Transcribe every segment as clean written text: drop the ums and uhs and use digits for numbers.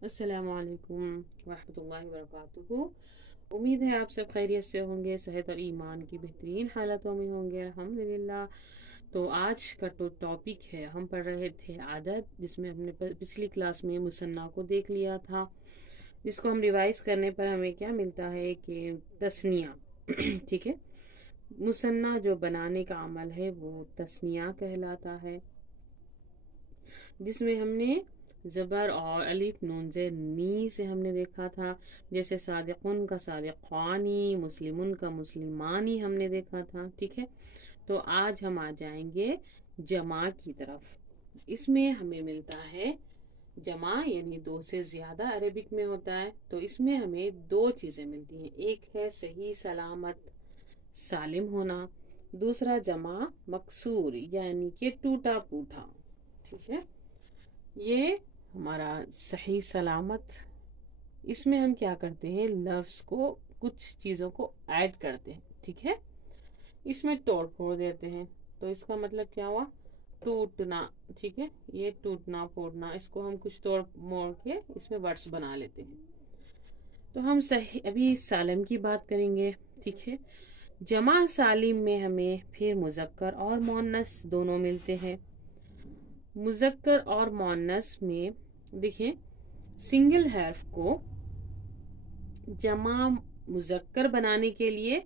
अस्सलाम वालेकुम वरहमतुल्लाहि वबरकातुहू। उम्मीद है आप सब खैरियत से होंगे, सेहत और ईमान की बेहतरीन हालतों में होंगे अल्हम्दुलिल्लाह। तो आज का तो टॉपिक है, हम पढ़ रहे थे आदत, जिसमें हमने पिछली क्लास में मुसन्ना को देख लिया था, जिसको हम रिवाइज करने पर हमें क्या मिलता है कि तस्निया ठीक है, मुसन्ना जो बनाने का अमल है वो तस्निया कहलाता है, जिसमें हमने जबर और अलिफ नून से नी से हमने देखा था। जैसे सादिकुन का सादिकानी, मुस्लिमुन का मुस्लिमानी हमने देखा था। ठीक है, तो आज हम आ जाएंगे जमा की तरफ। इसमें हमें मिलता है जमा यानी दो से ज्यादा अरेबिक में होता है। तो इसमें हमें दो चीजें मिलती हैं, एक है सही सलामत सालिम होना, दूसरा जमा मकसूर यानी कि टूटा फूटा। ठीक है, ये हमारा सही सलामत, इसमें हम क्या करते हैं, लफ्ज को कुछ चीजों को ऐड करते हैं। ठीक है, इसमें तोड़ फोड़ देते हैं। तो इसका मतलब क्या हुआ, टूटना। ठीक है, ये टूटना फोड़ना, इसको हम कुछ तोड़ मोड़ के इसमें वर्ड्स बना लेते हैं। तो हम सही अभी सालिम की बात करेंगे। ठीक है, जमा सालिम में हमें फिर मुजक्कर और मोन्नस दोनों मिलते हैं। मुजक्कर और मोन्नस में देखिए, सिंगल हर्फ को जमा मुजक्कर बनाने के लिए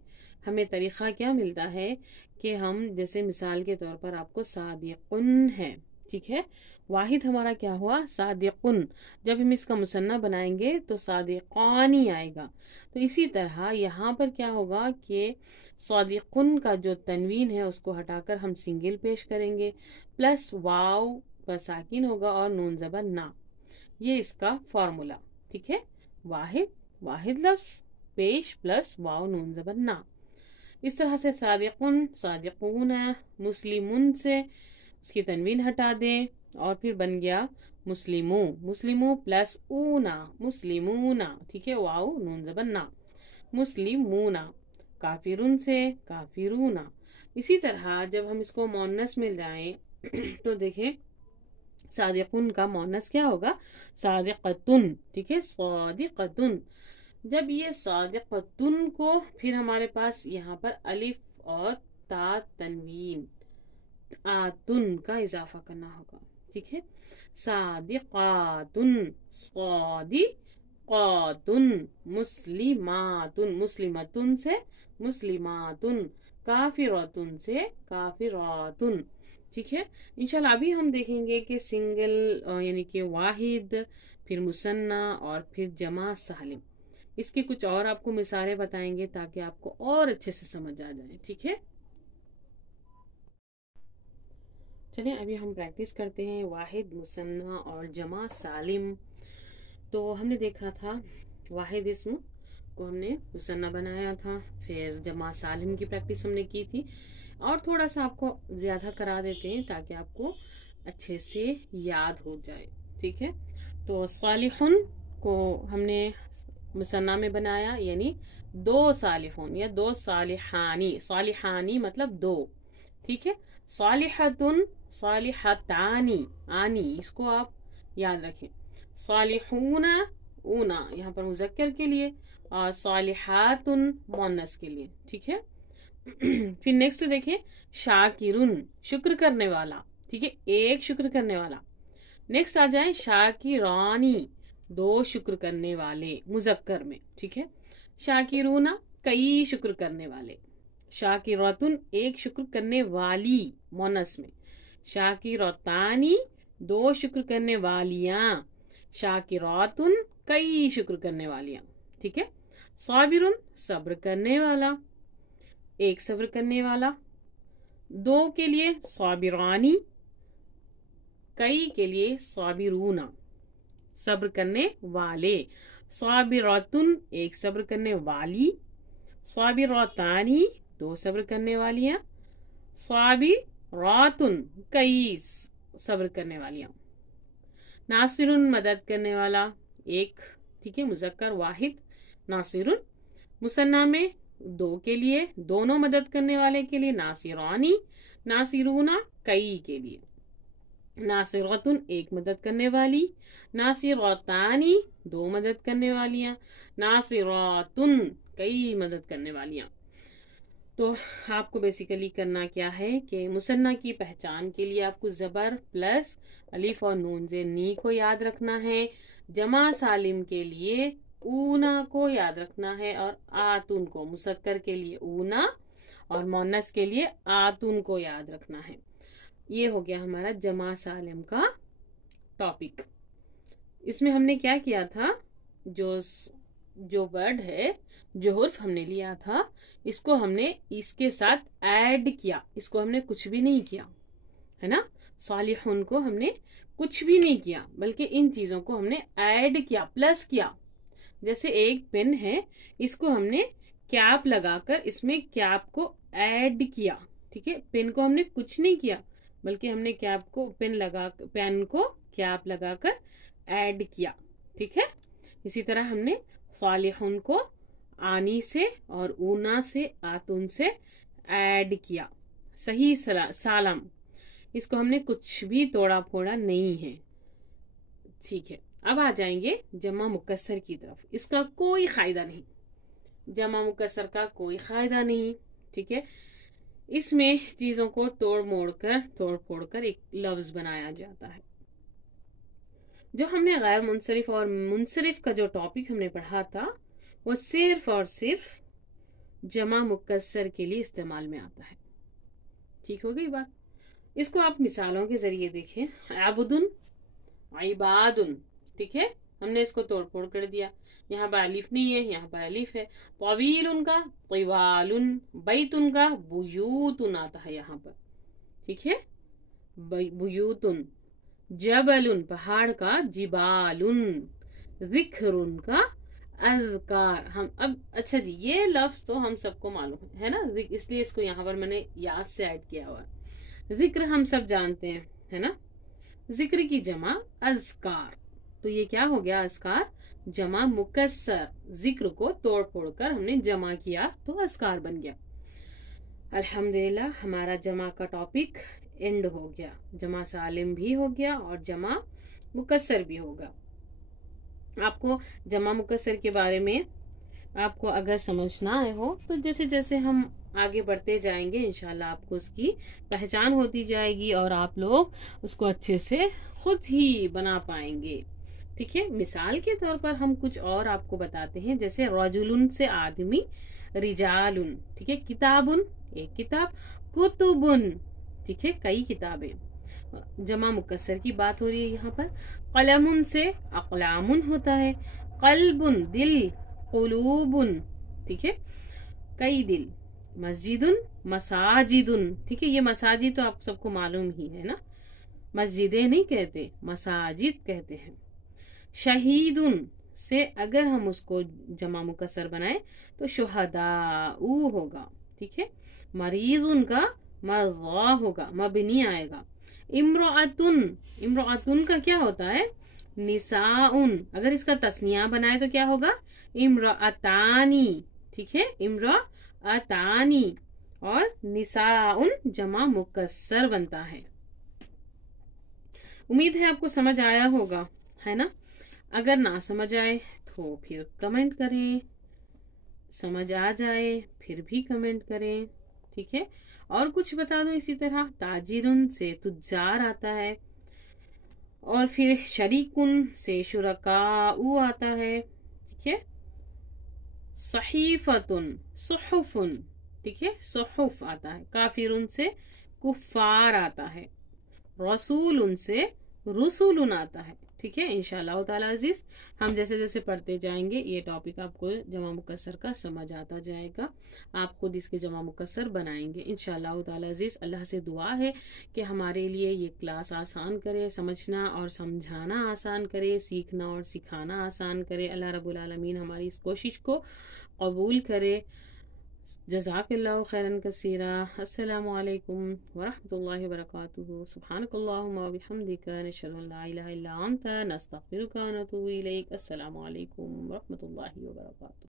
हमें तरीका क्या मिलता है कि हम जैसे मिसाल के तौर पर आपको सादिकुन है, ठीक है, वाहिद हमारा क्या हुआ सादिकुन। जब हम इसका मुसन्ना बनाएंगे तो सादिकानी आएगा। तो इसी तरह यहाँ पर क्या होगा कि सादिकुन का जो तनवीन है उसको हटाकर हम सिंगल पेश करेंगे, प्लस वाव पर साकिन होगा और नून ज़बर ना। ये इसका फॉर्मूला। ठीक है, वाहिद वाहिद लफ्ज पेश प्लस वाव नून ज़बर ना। इस तरह से सादिकुन सादिकून, मुस्लिमुन से उसकी तनवीन हटा दें और फिर बन गया मुस्लिमू, मुस्लिमू प्लस ऊना मुस्लिमूना। ठीक है, वाव नून ज़बर ना, मुस्लिमूना। काफिरुन से काफिरूना। इसी तरह जब हम इसको मोन्नस में जाएं तो देखें सादिकुन का मोनस क्या होगा सादिकतुन। ठीक है, सादिकतुन। जब ये सादिकतुन को फिर हमारे पास यहाँ पर अलिफ और ता तनवीन आतुन का इजाफा करना होगा। ठीक है, सादिकातुन सादिकातुन, मुस्लिमातुन मुस्लिमतुन से मुस्लिमातुन, काफिरतुन से काफिरातुन। ठीक है, इंशाल्लाह अभी हम देखेंगे कि सिंगल यानी कि वाहिद, फिर मुसन्ना और फिर जमा सालिम, इसकी कुछ और आपको मिसालें बताएंगे ताकि आपको और अच्छे से समझ आ जाए। ठीक है, चलिए अभी हम प्रैक्टिस करते हैं वाहिद, मुसन्ना और जमा सालिम। तो हमने देखा था वाहिद इस्म को हमने मुसन्ना बनाया था, फिर जमा सालिम की प्रैक्टिस हमने की थी, और थोड़ा सा आपको ज्यादा करा देते हैं ताकि आपको अच्छे से याद हो जाए। ठीक है, तो सालिहुन को हमने मुसन्ना में बनाया, यानी दो सालिहुन या दो सालिहानी, सालिहानी मतलब दो। ठीक है, सालिहतुन सालिहतानी, आनी इसको आप याद रखें। सालिहूना ऊना यहाँ पर मुजक्कर के लिए, और सालिहातुन मोन्नस के लिए। ठीक है, फिर नेक्स्ट देखें शाकिरुन शुक्र करने वाला। ठीक है, एक शुक्र करने वाला। नेक्स्ट आ जाए शाकिरानी, दो शुक्र करने वाले मुजक्कर में। ठीक है, शाकिरूना कई शुक्र करने वाले। शाकिरतुन एक शुक्र करने वाली मोनस में। शाकिरतानी दो शुक्र करने वालियां। शाकिरातुन कई शुक्र करने वालियां। ठीक है, साबिरुन सब्र करने वाला, एक सब्र करने वाला। दो के लिए साबिरानी, कई के लिए साबिरूना, सब्र करने वाले। साबिरातुन एक सब्र करने वाली, साबिरातानी दो सब्र करने वालियां, साबिरातुन कई सब्र करने वालियां। नासिरुन मदद करने वाला, एक। ठीक है, मुजक्कर वाहिद नासिरुन। मुसन्ना में दो के लिए, दोनों मदद करने वाले के लिए नासिरानी, नासिरूना कई के लिए। नासिरतुन एक मदद करने वाली, नासिरतानी दो मदद करने वालियां, नासिरातुन कई मदद करने वालियां। तो आपको बेसिकली करना क्या है कि मुसन्ना की पहचान के लिए आपको जबर प्लस अलिफ और नून से नी को याद रखना है, जमा सालिम के लिए ऊना को याद रखना है, और आतुन को, मुसक्कर के लिए ऊना और मोनस के लिए आतुन को याद रखना है। ये हो गया हमारा जमा सालिम का टॉपिक। इसमें हमने क्या किया था, जो वर्ड है, जो हुर्फ हमने लिया था, इसको हमने इसके साथ ऐड किया, इसको हमने कुछ भी नहीं किया, है ना। सालिहुन को हमने कुछ भी नहीं किया, बल्कि इन चीजों को हमने ऐड किया, प्लस किया। जैसे एक पेन है, इसको हमने कैप लगाकर इसमें कैप को ऐड किया, ठीक है। पेन को हमने कुछ नहीं किया, बल्कि हमने कैप को पेन को कैप लगाकर ऐड किया, ठीक है। इसी तरह हमने सालिहुन को आनी से और ऊना से, आतुन से ऐड किया, सही सालम, इसको हमने कुछ भी तोड़ा फोड़ा नहीं है, ठीक है। अब आ जाएंगे जमा मुकस्सर की तरफ। इसका कोई फायदा नहीं, जमा मुकस्सर का कोई फायदा नहीं, ठीक है। इसमें चीजों को तोड़ फोड़ कर एक लफ्ज बनाया जाता है। जो हमने गैर मुनसरिफ और मुनसरिफ का जो टॉपिक हमने पढ़ा था, वो सिर्फ और सिर्फ जमा मुकस्सर के लिए इस्तेमाल में आता है, ठीक हो गई बात। इसको आप मिसालों के जरिए देखें। आबुदुन, इबादुन, ठीक है, हमने इसको तोड़ फोड़ कर दिया। यहाँ पर अलिफ नहीं है, यहाँ पर अलिफ है। तवीलुन का तिवालुन, बैतुन का बुयूतुन आता है यहाँ पर, ठीक है, बुयूतुन। जबलुन पहाड़ का जिबालुन, जिक्रुन का अज़कार। हम अब अच्छा जी, ये लफ्ज तो हम सबको मालूम है ना, इसलिए इसको यहाँ पर मैंने याद से ऐड किया हुआ है। जिक्र हम सब जानते हैं, है ना। जिक्र की जमा अज़कार, तो ये क्या हो गया, अज़कार जमा मुकस्सर। जिक्र को तोड़ फोड़ कर हमने जमा किया तो अज़कार बन गया। अल्हम्दुलिल्लाह हमारा जमा का टॉपिक एंड हो गया। जमा सालिम भी हो गया और जमा मुकस्सर भी होगा। आपको जमा मुकस्सर के बारे में आपको अगर समझना आए हो तो जैसे जैसे हम आगे बढ़ते जाएंगे इंशाल्लाह आपको उसकी पहचान होती जाएगी और आप लोग उसको अच्छे से खुद ही बना पाएंगे, ठीक है। मिसाल के तौर पर हम कुछ और आपको बताते हैं, जैसे रजुलुन से आदमी, रिजालुन, ठीक है, किताबुन एक किताब, कुतुबुन, ठीक है, कई किताबें। जमा मुकस्सर की बात हो रही है यहाँ पर। कलमुन से अक़लामुन होता है, कल्बुन दिल, कुलूबुन, ठीक है, कई दिल। मस्जिदुन मसाजिदुन, ठीक है, ये मसाजिद तो आप सबको मालूम ही है ना, मस्जिदें नहीं कहते, मसाजिद कहते हैं। शहीदुन से अगर हम उसको जमा मुकस्सर बनाए तो शुहदाउ होगा, ठीक है। मरीजुन का मरज़ा होगा, मबनी आएगा। इम्राअतुन का क्या होता है, निसाउन। अगर इसका तस्निया बनाए तो क्या होगा, इम्राअतानी, ठीक है, इम्राअतानी। और निसाउन जमा मुकस्सर बनता है। उम्मीद है आपको समझ आया होगा, है ना। अगर ना समझ आए तो फिर कमेंट करें, समझ आ जाए फिर भी कमेंट करें, ठीक है। और कुछ बता दो इसी तरह। ताजिरुन से तुज्जार आता है, और फिर शरीकुन से शुरकाउ आता है, ठीक है। सहीफतुन, सुहुफुन, ठीक है, सुहुफ आता है। काफिरुन से कुफार आता है। रसूलुन से रुसूलुन आता है, ठीक है। इंशाअल्लाह ताला अजीज हम जैसे जैसे पढ़ते जाएंगे ये टॉपिक आपको जमा मुकस्सर का समझ आता जाएगा, आप खुद इसके जमा मुकस्सर बनाएंगे इंशाअल्लाह ताला अजीज। अल्लाह से दुआ है कि हमारे लिए ये क्लास आसान करे, समझना और समझाना आसान करे, सीखना और सिखाना आसान करे। अल्लाह रब्बुल आलमीन हमारी इस कोशिश को कबूल करे। जज़ाकल्लाहु खैरन कसीरा। अस्सलामु अलैकुम वरहमतुल्लाहि वबरकातुहू। सुब्हानकल्लाहुम्मा व बिहम्दिका नशहदु अन ला इलाहा इल्ला अंता नस्तगफिरुका व नतूबु इलैक। अस्सलामु अलैकुम वरहमतुल्लाहि वबरकातुहू।